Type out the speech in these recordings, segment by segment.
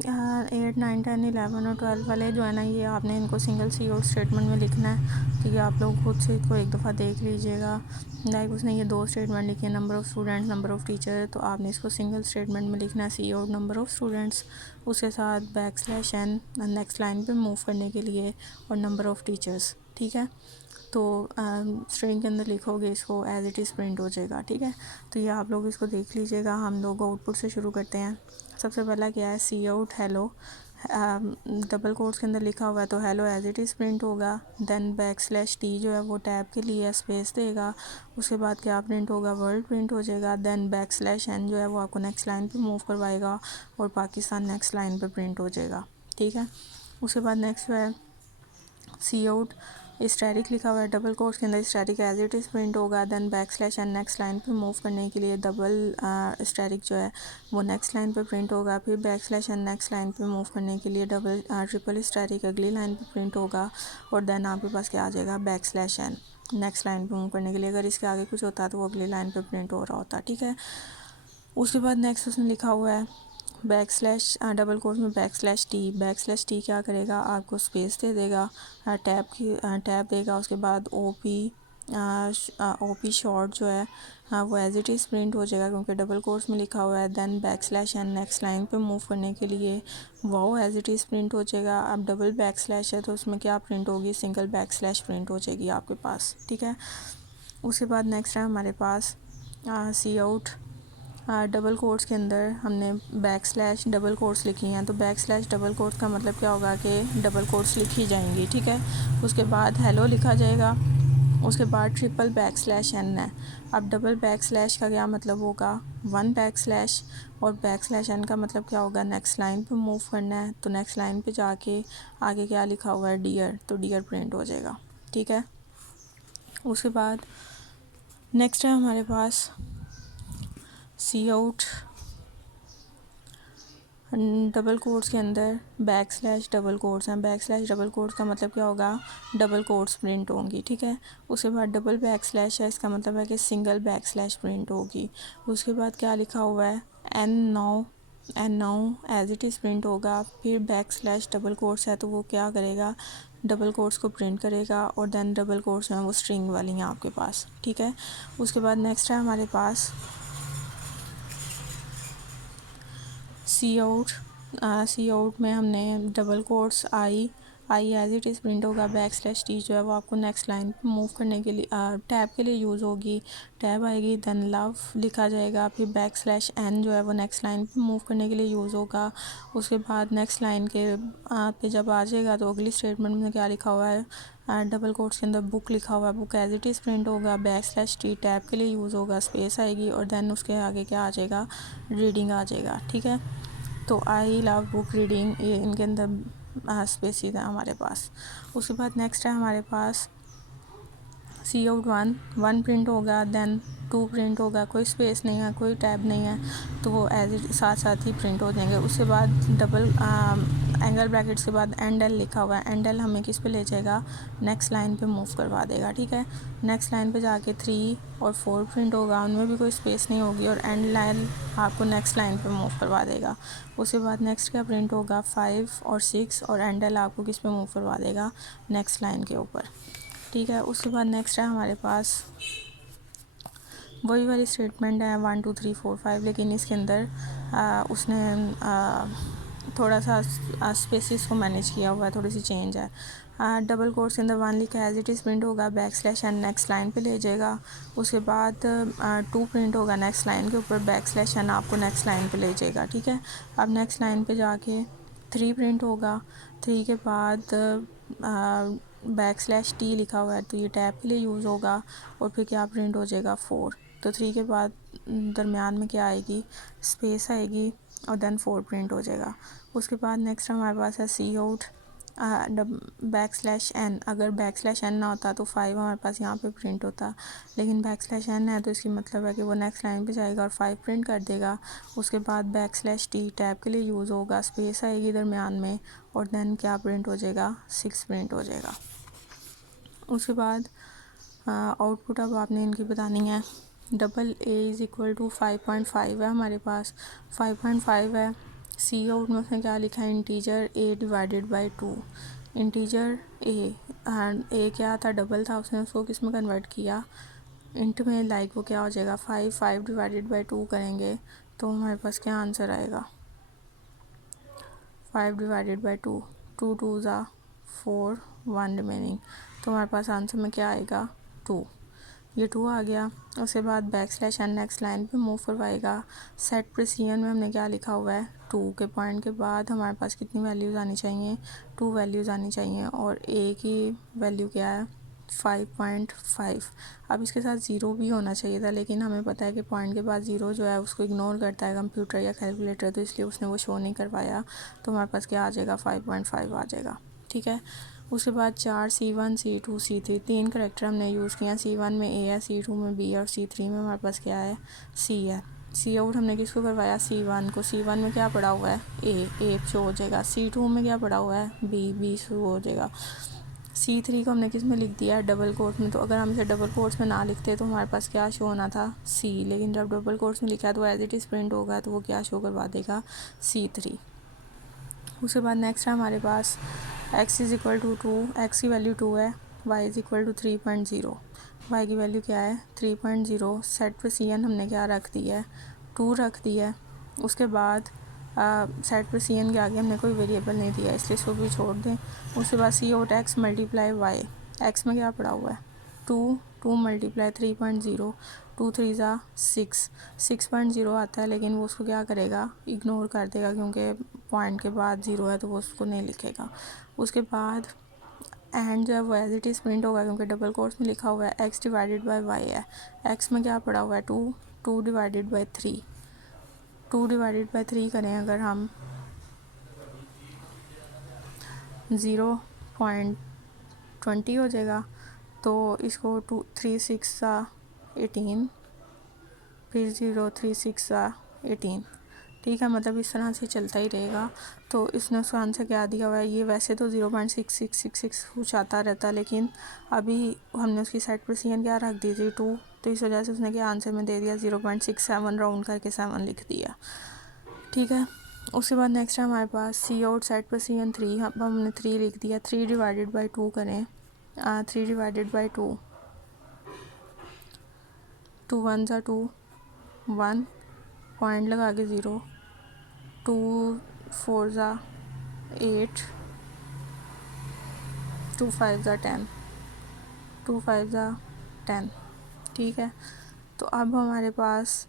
8, 9, 10, 11 और 12 वाले जो है ना, ये आपने इनको सिंगल सी आउट स्टेटमेंट में लिखना है। तो ये आप लोग खुद से इसको एक दफ़ा देख लीजिएगा। लाइक उसने ये 2 स्टेटमेंट लिखे हैं, number of students, number of teacher. तो आपने इसको सिंगल स्टेटमेंट में लिखना है, सी आउट नंबर ऑफ़ स्टूडेंट्स, उसके साथ \n नेक्स्ट लाइन पे मूव करने के लिए, और नंबर ऑफ़ टीचर्स। ठीक है, तो स्ट्रिंग के अंदर लिखोगे इसको, एज इट इज़ प्रिंट हो जाएगा। ठीक है, तो ये आप लोग इसको देख लीजिएगा। हम लोग आउटपुट से शुरू करते हैं। सबसे पहला क्या है, cout hello, double quotes के अंदर लिखा हुआ है, तो hello as it is print होगा। देन \t जो है वो टैब के लिए स्पेस देगा। उसके बाद क्या प्रिंट होगा, वर्ल्ड प्रिंट हो जाएगा। देन \n जो है वो आपको नेक्स्ट लाइन पे मूव करवाएगा, और पाकिस्तान नेक्स्ट लाइन पे प्रिंट हो जाएगा। ठीक है, उसके बाद नेक्स्ट जो है सी आउट स्टैटिक लिखा हुआ है, डबल कोट्स के अंदर static as it is print होगा। देन \n नेक्स्ट लाइन पे मूव करने के लिए डबल स्टैटिक जो है वो नेक्स्ट लाइन पे प्रिंट होगा। फिर \n नेक्स्ट लाइन पे मूव करने के लिए ट्रिपल स्टैटिक अगली लाइन पे प्रिंट होगा। और देन आपके पास क्या आ जाएगा, \n नेक्स्ट लाइन पे मूव करने के लिए। अगर इसके आगे कुछ होता है तो वो अगली लाइन पे प्रिंट हो रहा होता। ठीक है, उसके बाद नेक्स्ट उसने लिखा हुआ है डबल कोट में \t क्या करेगा, आपको स्पेस दे देगा, टैब देगा। उसके बाद ओ पी शॉर्ट जो है वो एज इट इज़ प्रिंट हो जाएगा, क्योंकि डबल कोट्स में लिखा हुआ है। देन \n नेक्स्ट लाइन पे मूव करने के लिए वो एज इट इज़ प्रिंट हो जाएगा। अब डबल \/ है तो उसमें क्या प्रिंट होगी, सिंगल \/ प्रिंट हो जाएगी आपके पास। ठीक है, उसके बाद नेक्स्ट है हमारे पास सी आउट डबल कोट्स के अंदर हमने \, डबल कोट्स लिखी हैं, तो \, डबल कोट्स का मतलब क्या होगा कि डबल कोट्स लिखी जाएंगी। ठीक है, उसके बाद हेलो लिखा जाएगा। उसके बाद ट्रिपल \n है। अब डबल \/ का क्या मतलब होगा, 1 और \n का मतलब क्या होगा, नेक्स्ट लाइन पे मूव करना है। तो नेक्स्ट लाइन पे जाके आगे क्या लिखा हुआ है, डियर, तो डियर प्रिंट हो जाएगा। ठीक है, उसके बाद नेक्स्ट है हमारे पास सी आउट डबल कोट्स के अंदर \, डबल कोट्स हैं। \, डबल कोट्स का मतलब क्या होगा, डबल कोट्स प्रिंट होंगी। ठीक है, उसके बाद डबल \/ है, इसका मतलब है कि सिंगल \/ प्रिंट होगी। उसके बाद क्या लिखा हुआ है, n9 as it is print होगा। फिर \, डबल कोट्स है तो वो क्या करेगा, डबल कोट्स को प्रिंट करेगा। और देन डबल कोट्स हैं वो स्ट्रिंग वाली हैं आपके पास। ठीक है, उसके बाद नेक्स्ट है हमारे पास सी आउट में हमने double quotes i as it is print होगा। \t जो है वो आपको नेक्स्ट लाइन पे मूव करने के लिए टैब के लिए यूज़ होगी, टैब आएगी। देन लव लिखा जाएगा। फिर \n जो है वो नेक्स्ट लाइन पे मूव करने के लिए यूज़ होगा। उसके बाद नेक्स्ट लाइन के पे जब आ जाएगा तो अगली स्टेटमेंट में क्या लिखा हुआ है, डबल कोट्स के अंदर बुक लिखा हुआ है, book as it is print होगा। \t टैब के लिए यूज़ होगा, स्पेस आएगी, और देन उसके आगे क्या आ जाएगा, रीडिंग आ जाएगा। ठीक है, तो आई लव बुक रीडिंग, ये इनके अंदर स्पेसिस है हमारे पास। उसके बाद नेक्स्ट है हमारे पास सी आउट 1 प्रिंट होगा। देन 2 प्रिंट होगा, कोई स्पेस नहीं है, कोई टैब नहीं है, तो वो एज इट साथ साथ ही प्रिंट हो जाएंगे। उसके बाद डबल एंगल ब्रैकेट्स के बाद एंड लिखा हुआ है, एंड हमें किस पे ले जाएगा, नेक्स्ट लाइन पे मूव करवा देगा। ठीक है, नेक्स्ट लाइन पे जाके 3 और 4 प्रिंट होगा, उनमें भी कोई स्पेस नहीं होगी, और एंड लाइन आपको नेक्स्ट लाइन पे मूव करवा देगा। उसके बाद नेक्स्ट क्या प्रिंट होगा, 5 और 6, और एंड आपको किस पे मूव करवा देगा, नेक्स्ट लाइन के ऊपर। ठीक है, उसके बाद नेक्स्ट है हमारे पास वही वाली स्टेटमेंट है 1 2 3 4 5, लेकिन इसके अंदर उसने थोड़ा सा स्पेसिस को मैनेज किया हुआ है, थोड़ी सी चेंज है। डबल कोट्स के अंदर 1 लिखा है, एज इट इज़ प्रिंट होगा। \n नेक्स्ट लाइन पे ले जाएगा। उसके बाद 2 प्रिंट होगा नेक्स्ट लाइन के ऊपर, \n आपको नेक्स्ट लाइन पे ले जाएगा। ठीक है, अब नेक्स्ट लाइन पे जाके 3 प्रिंट होगा। 3 के बाद \t लिखा हुआ है, तो ये टैब के लिए यूज़ होगा। और फिर क्या प्रिंट हो जाएगा, 4। तो 3 के बाद दरमियान में क्या आएगी, स्पेस आएगी, और देन 4 प्रिंट हो जाएगा। उसके बाद नेक्स्ट हमारे पास है सी आउट \n। अगर \n ना होता तो 5 हमारे पास यहाँ पे प्रिंट होता, लेकिन \n है तो इसकी मतलब है कि वो नेक्स्ट लाइन पे जाएगा और 5 प्रिंट कर देगा। उसके बाद \t टैब के लिए यूज़ होगा, स्पेस आएगी दरमियान में, और देन क्या प्रिंट हो जाएगा, 6 प्रिंट हो जाएगा। उसके बाद आउटपुट अब आपने इनकी बतानी है। AA = 5.5 है हमारे पास, 5.5 है। सी आउट में उसने क्या लिखा है, integer a divided by 2। Integer a क्या था, डबल था, उसने उसको किस में कन्वर्ट किया, इंट में। लाइक वो क्या हो जाएगा 5 डिवाइडेड बाई 2 करेंगे तो हमारे पास क्या आंसर आएगा, 5 डिवाइडेड बाई 2, 2 2 ज़ा 4, 1 रिमेनिंग, तो हमारे पास आंसर में क्या आएगा 2। ये 2 आ गया। उसके बाद backslash n next line पे मूव करवाएगा। सेट प्रिसीजन में हमने क्या लिखा हुआ है, 2 के पॉइंट के बाद हमारे पास कितनी वैल्यूज़ आनी चाहिए, 2 वैल्यूज़ आनी चाहिए, और ए की वैल्यू क्या है 5.5। अब इसके साथ ज़ीरो भी होना चाहिए था, लेकिन हमें पता है कि पॉइंट के बाद ज़ीरो जो है उसको इग्नोर करता है कंप्यूटर या कैलकुलेटर, तो इसलिए उसने वो शो नहीं करवाया। तो हमारे पास क्या आ जाएगा 5.5 आ जाएगा। ठीक है। उसके बाद 4 C1 C2 C3 तीन करेक्टर हमने यूज़ किया। C1 में A है, C2 में B है, और C3 में हमारे पास क्या है C है। सी आउट हमने किसको करवाया, C1 को। C1 में क्या पड़ा हुआ है A शो हो जाएगा। C2 में क्या पड़ा हुआ है B शो हो जाएगा। C3 को हमने किस में लिख दिया है, डबल कोट्स में। तो अगर हम इसे डबल कोट्स में ना लिखते तो हमारे पास क्या शो होना था C, लेकिन जब डबल कोट्स में लिखा है तो एज इट इज़ प्रिंट होगा, तो वो क्या शो करवा देगा C3। उसके बाद नेक्स्ट है हमारे पास x is equal to 2, x की वैल्यू 2 है, y is equal to 3.0, y की वैल्यू क्या है 3.0। सेट प्रिसीजन हमने क्या रख दी है 2 रख दी है। उसके बाद सेट प्रिसीजन के आगे हमने कोई वेरिएबल नहीं दिया, इसलिए इसको भी छोड़ दें। उसके बाद cout x multiply y, x में क्या पड़ा हुआ है 2 मल्टीप्लाई 3.0, 2 3 ज़ा 6.0 आता है, लेकिन वो उसको क्या करेगा इग्नोर कर देगा, क्योंकि पॉइंट के बाद ज़ीरो है तो वो उसको नहीं लिखेगा। उसके बाद एंड जो है वो एज इट इज़ प्रिंट होगा, क्योंकि डबल कोट्स में लिखा हुआ है एक्स डिवाइडेड बाई वाई है। एक्स में क्या पड़ा हुआ है 2 डिवाइडेड बाई 3, 2 डिवाइडेड बाई 3 करें अगर हम 0.20 हो जाएगा। तो इसको 2 3 6 सा 18, फिर 0 3 6 सा 18। ठीक है, मतलब इस तरह से चलता ही रहेगा। तो इसने उसका आंसर क्या दिया हुआ है, ये वैसे तो 0.6666 कुछ आता रहता, लेकिन अभी हमने उसकी सेट प्रिसीजन क्या रख दी थी 2, तो इस वजह से उसने क्या आंसर में दे दिया 0.67, राउंड करके 7 लिख दिया। ठीक है। उसके बाद नेक्स्ट है हमारे पास सी आउट सेट प्रिसीजन 3, अब हमने 3 लिख दिया। 3 डिवाइडेड बाई 2 करें, 3 डिवाइडेड बाई 2, 2 1 ज़ा 2, 1 पॉइंट लगा के 0, 2 4 ज़ा 8, 2 5 ज़ा 10, 2 5 ज़ा 10। ठीक है। तो अब हमारे पास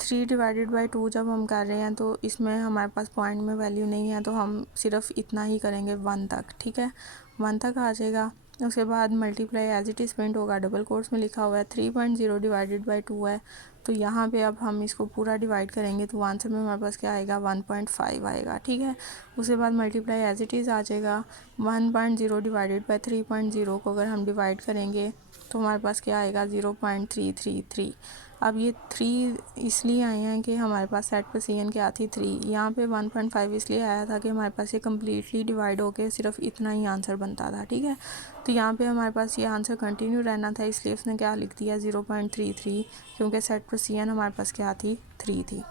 3 डिवाइडेड बाई 2 जब हम कर रहे हैं तो इसमें हमारे पास पॉइंट में वैल्यू नहीं है, तो हम सिर्फ इतना ही करेंगे 1 तक। ठीक है, 1 तक आ जाएगा। उसके बाद multiply as it is print होगा, डबल कोट्स में लिखा हुआ है 3.0 डिवाइडेड बाई 2 है, तो यहाँ पे अब हम इसको पूरा डिवाइड करेंगे तो आंसर में हमारे पास क्या आएगा 1.5 आएगा। ठीक है। उसके बाद मल्टीप्लाई एज इट इज़ आ जाएगा। 1.0 डिवाइडेड बाई 3.0 को अगर हम डिवाइड करेंगे तो हमारे पास क्या आएगा 0.333। अब ये 3 इसलिए आए हैं कि हमारे पास सेट प्रिसीजन क्या थी 3, यहाँ पे 1.5 इसलिए आया था कि हमारे पास ये कम्प्लीटली डिवाइड होके सिर्फ इतना ही आंसर बनता था। ठीक है, तो यहाँ पे हमारे पास ये आंसर कंटिन्यू रहना था, इसलिए उसने क्या लिख दिया 0.33, क्योंकि सेट प्रिसीजन हमारे पास क्या थी 3 थी।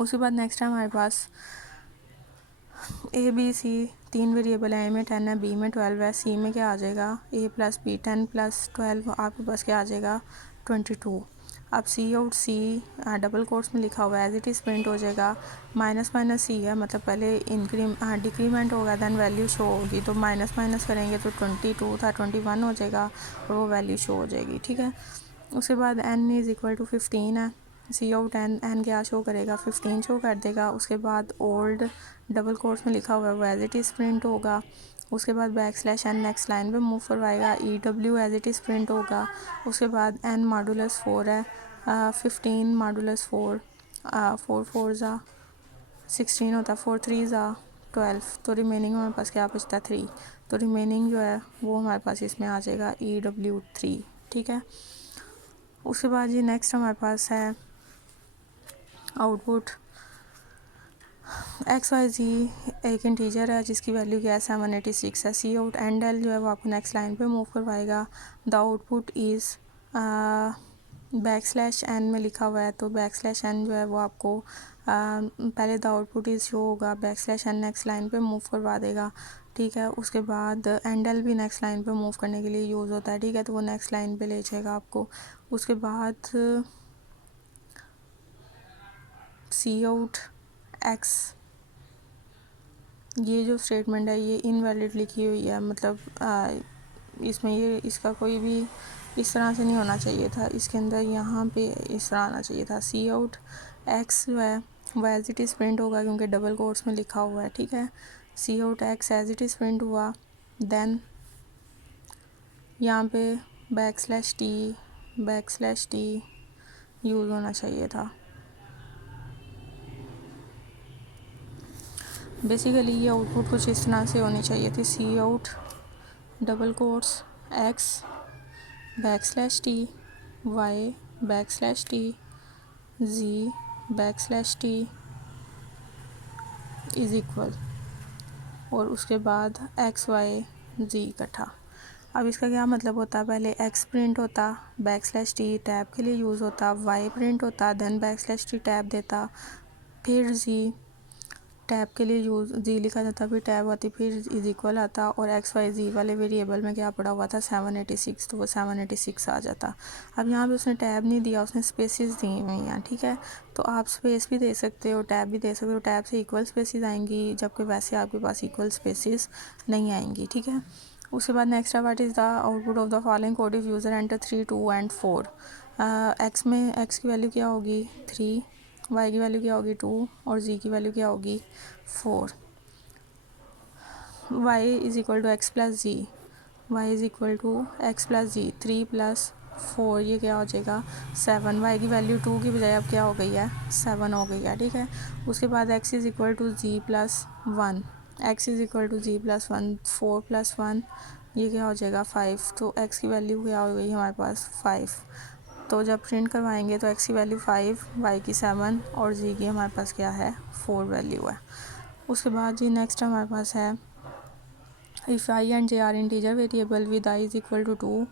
उसके बाद नेक्स्ट है हमारे पास ABC 3 वेरिएबल है, A में 10 है, B में 12 है, C में क्या आ जाएगा A प्लस B, 10 प्लस 12 आपके पास क्या आ जाएगा 22। अब सी आउट C डबल कोट्स में लिखा हुआ है, एज इट इज़ प्रिंट हो जाएगा। माइनस माइनस C है, मतलब पहले डिक्रीमेंट होगा दैन वैल्यू शो होगी, तो माइनस माइनस करेंगे तो 22 था 21 हो जाएगा और वो वैल्यू शो हो जाएगी। ठीक है। उसके बाद n इज़ इक्वल टू 15 है, सी आउट एन क्या शो करेगा 15 शो कर देगा। उसके बाद ओल्ड डबल कोट्स में लिखा हुआ है वो एज इट इज़ प्रिंट होगा। उसके बाद backslash n next line पे मूव करवाएगा, EW as it is print होगा। उसके बाद n मॉडुलस 4 है, 15 मॉडुलस 4, 4 4 ज़ा 16 होता है, 4 3 ज़ा 12, तो रिमेनिंग हमारे पास क्या बचता 3, तो रिमेनिंग जो है वो हमारे पास इसमें आ जाएगा EW3। ठीक है। उसके बाद ये नेक्स्ट हमारे पास है आउटपुट XYZ एक इंटीजर है जिसकी वैल्यू क्या है 786 है। सी आउट एंड एल जो है वो आपको नेक्स्ट लाइन पे मूव करवाएगा। The output is backslash n में लिखा हुआ है, तो बैक स्लैश एन जो है वो आपको पहले द आउटपुट इज़ शो होगा, बैकस्लैश एन नेक्स्ट लाइन पे मूव करवा देगा, ठीक है। उसके बाद एंडल भी नेक्स्ट लाइन पे मूव करने के लिए यूज़ होता है, ठीक है, तो वो नेक्स्ट लाइन पे ले जाएगा आपको। उसके बाद सी आउट एक्स, ये जो स्टेटमेंट है ये इनवैलिड लिखी हुई है, मतलब इसमें ये इसका कोई भी इस तरह से नहीं होना चाहिए था, इसके अंदर यहाँ पे इस तरह आना चाहिए था। सी आउट एक्स जो है वो एज इट इज़ प्रिंट होगा क्योंकि डबल कोट्स में लिखा हुआ है, ठीक है। Cout x as it is print हुआ, देन यहाँ पे बैक स्लैश टी यूज़ होना चाहिए था। बेसिकली ये आउटपुट कुछ इस तरह से होनी चाहिए थी, cout double quotes x backslash t y backslash t g backslash t is equal, और उसके बाद एक्स वाई जी इकट्ठा। अब इसका क्या मतलब होता, पहले एक्स प्रिंट होता, बैक स्लैश टी टैब के लिए यूज़ होता, वाई प्रिंट होता, then backslash t tab देता, फिर जी टैब के लिए यूज़ जी लिखा जाता, फिर टैब आती, फिर इज इक्वल आता, और एक्स वाई जी वाले वेरिएबल में क्या पड़ा हुआ था 786, तो वो 786 आ जाता। अब यहाँ पे उसने टैब नहीं दिया, उसने स्पेसिस दी हुई हैं, ठीक है। तो आप स्पेस भी दे सकते हो, टैब भी दे सकते हो, टैब से इक्वल स्पेसिस आएंगी, जबकि वैसे आपके पास इक्वल स्पेसिस नहीं आएंगी, ठीक है। उसके बाद next what is the output of the following code if user enter 3, 2 and 4। X में एक्स की वैल्यू क्या होगी 3, वाई की वैल्यू क्या होगी 2 और जी की वैल्यू क्या होगी 4। Y is equal to x plus z, y is equal to x plus z, 3 plus 4 ये क्या हो जाएगा 7। वाई की वैल्यू 2 की बजाय अब क्या हो गई है 7 हो गई है, ठीक है। उसके बाद x is equal to z plus 1, x is equal to z plus 1, 4 plus 1 ये क्या हो जाएगा 5। तो एक्स की वैल्यू क्या हो गई हमारे पास 5। तो जब प्रिंट करवाएंगे तो एक्स की वैल्यू 5, वाई की 7 और जी की हमारे पास क्या है 4 वैल्यू है। उसके बाद जी नेक्स्ट हमारे पास है if i and j are integer variable with i is equal to 2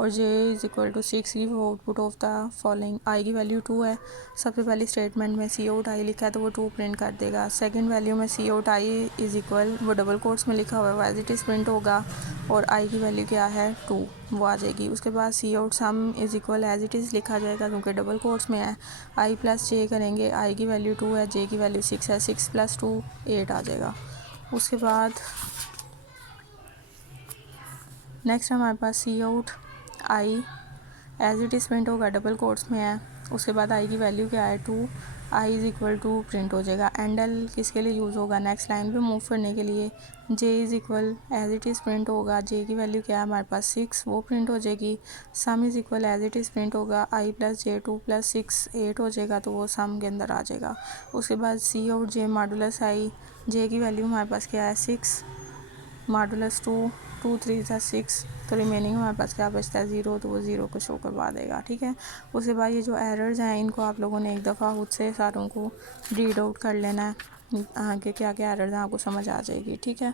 और जे इज़ इक्वल टू 6 की output of the following. I की वैल्यू 2 है, सबसे पहली स्टेटमेंट में सी आउट आई लिखा है तो वो 2 प्रिंट कर देगा। सेकंड वैल्यू में सी आउट आई इज़ इक्वल, वो डबल कोट्स में लिखा हुआ है एज इट इज़ प्रिंट होगा, और आई की वैल्यू क्या है 2 वो आ जाएगी। उसके बाद cout sum is equal as it is लिखा जाएगा क्योंकि डबल कोट्स में है। आई प्लस जे करेंगे, आई की वैल्यू 2 है, जे की वैल्यू 6 है, 6 प्लस 2 8 आ जाएगा। उसके बाद नेक्स्ट हमारे पास cout i as it is print होगा, डबल कोट्स में है। उसके बाद आई की वैल्यू क्या है 2, आई इज़ इक्वल टू प्रिंट हो जाएगा। एंडल किसके लिए यूज़ होगा नेक्स्ट लाइन पे मूव करने के लिए। J is equal as it is print होगा, जे की वैल्यू क्या है हमारे पास 6 वो प्रिंट हो जाएगी। Sum is equal as it is print होगा, आई प्लस जे 2 प्लस 6 8 हो जाएगा, तो वो सम के अंदर आ जाएगा। उसके बाद सी आउट जे मॉडुलस आई, जे की वैल्यू हमारे पास क्या है 6 मॉडुलस 2 2 3 सा 6, तो रिमेनिंग हमारे पास क्या बचता है 0, तो वो 0 को शो करवा देगा, ठीक है। उसके बाद ये जो एरर्स हैं इनको आप लोगों ने एक दफ़ा खुद से सारों को रीड आउट कर लेना है, आगे क्या क्या एरर्स हैं आपको समझ आ जाएगी, ठीक है।